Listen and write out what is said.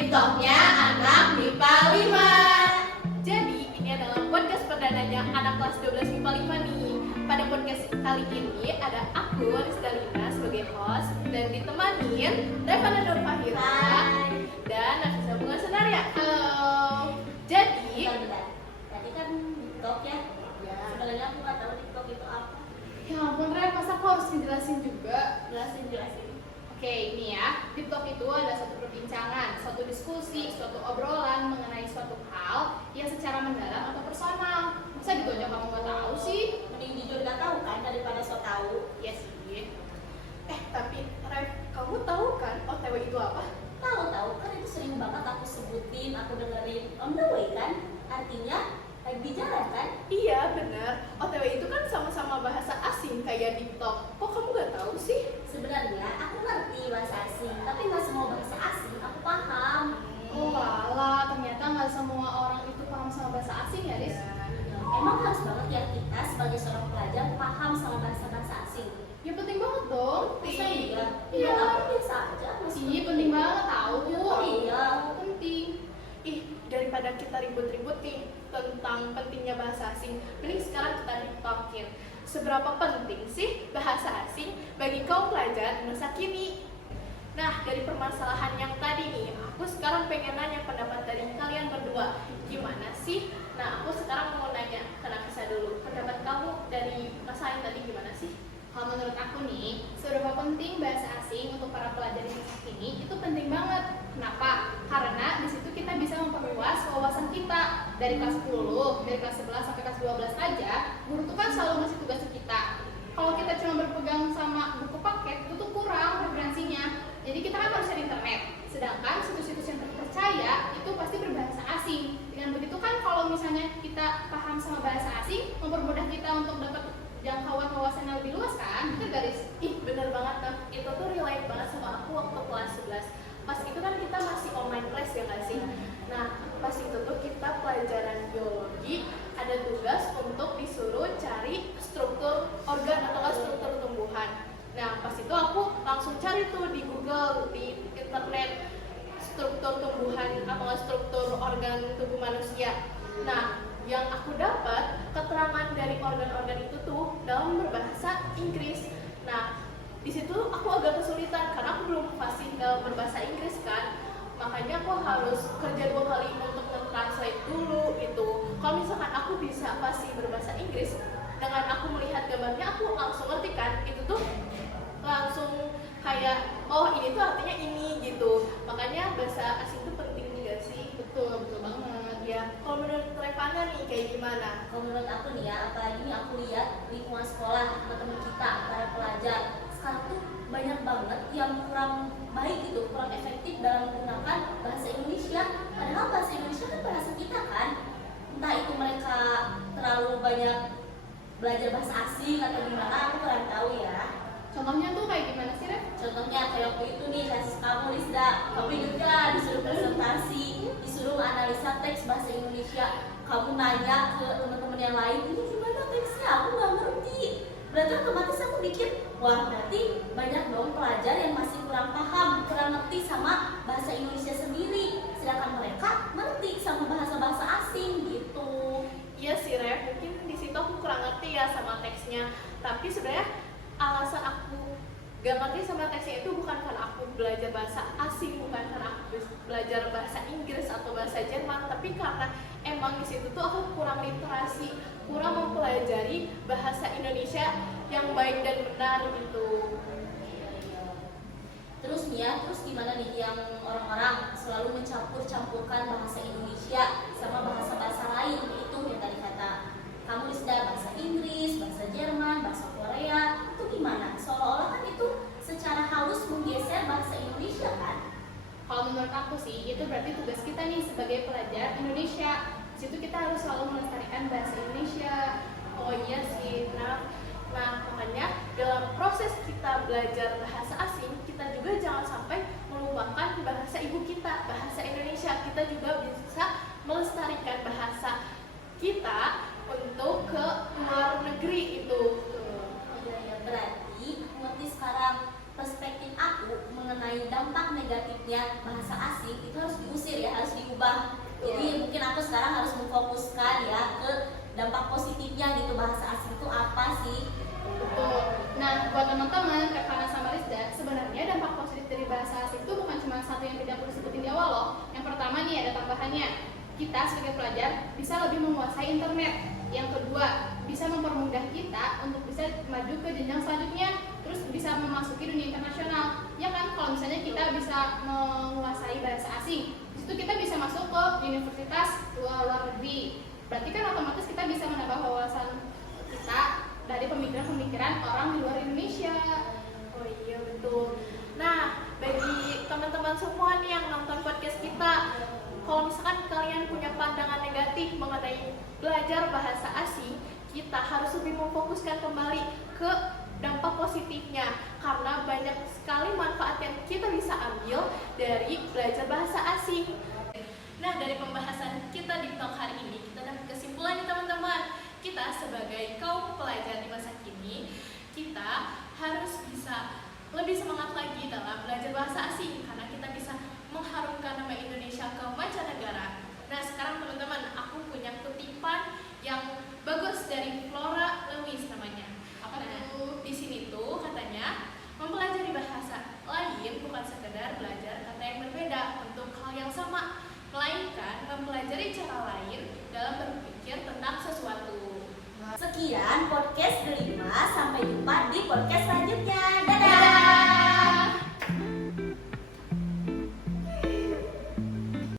TikToknya anak MIPA 5. Jadi ini adalah podcast perdananya anak kelas 12 MIPA 5 nih. Pada podcast kali ini ada aku, Rizalina sebagai host, dan ditemanin Revana Nur Fahira dan Nafisa Bunga Senaria. Halo. Jadi tadi kan TikTok ya. Sebenarnya aku nggak tahu TikTok itu apa. ya ampun Rev, masa aku harus ngejelasin juga? Jelasin. Oke, ini ya, TikTok itu adalah suatu perbincangan, suatu diskusi, suatu obrolan mengenai suatu hal yang secara mendalam atau personal. Masa gitu aja kamu nggak tahu sih? Mending jujur nggak tahu kan daripada so tahu. Ya sih. Tapi Rev, kamu tahu kan OTW itu apa? Tahu kan itu sering banget aku sebutin, aku dengerin on the way kan. Artinya lagi di jalan kan? Iya, benar. OTW itu kan sama-sama bahasa asing kayak TikTok. Kok kamu nggak tahu sih? Sebenarnya aku ngerti bahasa asing, tapi nggak semua bahasa asing aku paham. Oh alah, ternyata nggak semua orang itu paham sama bahasa asing ya, Riz? Emang harus banget ya kita sebagai seorang pelajar paham sama bahasa-bahasa asing. Ya penting banget dong. Masa iya? Iya. Aku biasa aja. Iya, penting banget tahu. Iya. Penting. Daripada kita ribut-ribut nih tentang pentingnya bahasa asing, mending sekarang kita TikTokin. Seberapa penting sih bahasa asing bagi kaum pelajar masa kini? Nah, dari permasalahan yang tadi nih, aku sekarang pengen nanya pendapat dari kalian berdua. Gimana sih? Nah, aku sekarang mau nanya ke Nafisa dulu. Pendapat kamu dari masalah yang tadi gimana sih? Kalau menurut aku nih, seberapa penting bahasa asing untuk para pelajar di masa kini itu penting banget. Kenapa? Karena di situ kita bisa memperluas wawasan kita. Dari kelas 10, dari kelas 11 sampai kelas 12 aja, guru tuh kan selalu ngasih tugas ke kita. Kalau kita cuma berpegang sama buku paket, itu tuh kurang referensinya. Jadi kita kan harus cari internet. Sedangkan situs-situs yang terpercaya itu pasti berbahasa asing. Dengan begitu kan kalau misalnya kita paham sama bahasa asing, mempermudah kita untuk dapat jangkauan wawasan yang lebih luas kan? Betul garis? Bener banget, Naf. Itu tuh relate banget sama aku waktu kelas 11. Pas itu kan kita masih online class ya nggak sih? Nah, pas itu tuh kita pelajaran biologi, ada tugas untuk disuruh cari struktur organ atau struktur tumbuhan. Nah, pas itu aku langsung cari tuh di Google, di internet, struktur tumbuhan atau struktur organ tubuh manusia. Nah, yang aku dapat keterangan dari organ-organ itu tuh dalam berbahasa Inggris. Nah, di situ aku agak kesulitan karena aku belum fasih dalam berbahasa Inggris kan. Makanya aku harus kerja 2 kali untuk translate dulu itu. Kalau misalkan aku bisa fasih berbahasa Inggris, dengan aku melihat gambarnya aku langsung ngerti kan. Itu tuh langsung kayak oh ini tuh artinya ini gitu. Makanya bahasa asing itu penting juga sih. Betul banget. Ya, kalau menurut Revana nih kayak gimana? Kalau menurut aku nih ya, apalagi nih aku lihat lingkungan sekolah, teman-teman kita, para pelajar sekarang tuh banyak banget yang kurang baik gitu, kurang efektif dalam menggunakan bahasa Indonesia. Padahal bahasa Indonesia kan bahasa kita kan. Entah itu mereka terlalu banyak belajar bahasa asing atau gimana, aku kurang tahu ya. Contohnya tuh kayak gimana sih, Rev? Contohnya kayak waktu itu nih kasus kamu Lisda, kamu inget gak disuruh presentasi, disuruh analisa teks bahasa Indonesia, kamu nanya ke teman-teman yang lain, ini gimana teksnya? Aku nggak ngerti. Berarti otomatis aku mikir, wah berarti banyak dong pelajar yang masih kurang paham, kurang ngerti sama bahasa Indonesia sendiri, sedangkan mereka ngerti sama bahasa-bahasa asing gitu. Iya sih Rev, mungkin di situ aku kurang ngerti ya sama teksnya. Tapi sebenarnya alasan aku gak ngerti sama teksnya itu bukan karena aku belajar bahasa asing, bukan karena aku belajar bahasa Inggris atau bahasa Jerman, tapi karena emang di situ tuh aku kurang literasi, kurang mempelajari bahasa Indonesia yang baik dan benar gitu. Terus nih ya, terus gimana nih yang orang-orang selalu mencampur-campurkan bahasa Indonesia sama bahasa-bahasa lain, itu yang tadi kata kamu Lisda, bahasa Inggris, bahasa Jerman, bahasa Korea, itu gimana? Seolah-olah kan itu secara halus menggeser bahasa Indonesia kan? Kalau menurut aku sih, itu berarti tugas kita nih sebagai pelajar Indonesia. Di situ kita harus selalu melestarikan bahasa Indonesia. Oh iya sih, nah makanya dalam proses kita belajar bahasa asing, kita juga jangan sampai melupakan bahasa ibu kita, bahasa Indonesia. Kita juga bisa melestarikan bahasa kita untuk ke luar negeri itu. Ya, berarti mengerti sekarang perspektif aku mengenai dampak negatifnya bahasa asing itu harus diusir berubah. Jadi mungkin aku sekarang harus memfokuskan ya ke dampak positifnya gitu, bahasa asing itu apa sih. Betul. Nah, buat teman-teman, Revana sama Rizda, sebenarnya dampak positif dari bahasa asing itu bukan cuma satu yang tidak perlu disebutin di awal loh. Yang pertama nih ada tambahannya, kita sebagai pelajar bisa lebih menguasai internet. Yang kedua, bisa mempermudah kita untuk bisa maju ke jenjang selanjutnya, terus bisa memasuki dunia internasional. Ya kan, kalau misalnya kita bisa menguasai bahasa asing, di situ kita bisa masuk ke universitas luar negeri. Berarti kan otomatis kita bisa menambah wawasan kita dari pemikiran-pemikiran orang di luar Indonesia. Oh iya betul. Nah, bagi teman-teman semua nih yang nonton podcast kita, kalau misalkan kalian punya pandangan negatif mengenai belajar bahasa asing, kita harus lebih memfokuskan kembali ke dampak positifnya, karena banyak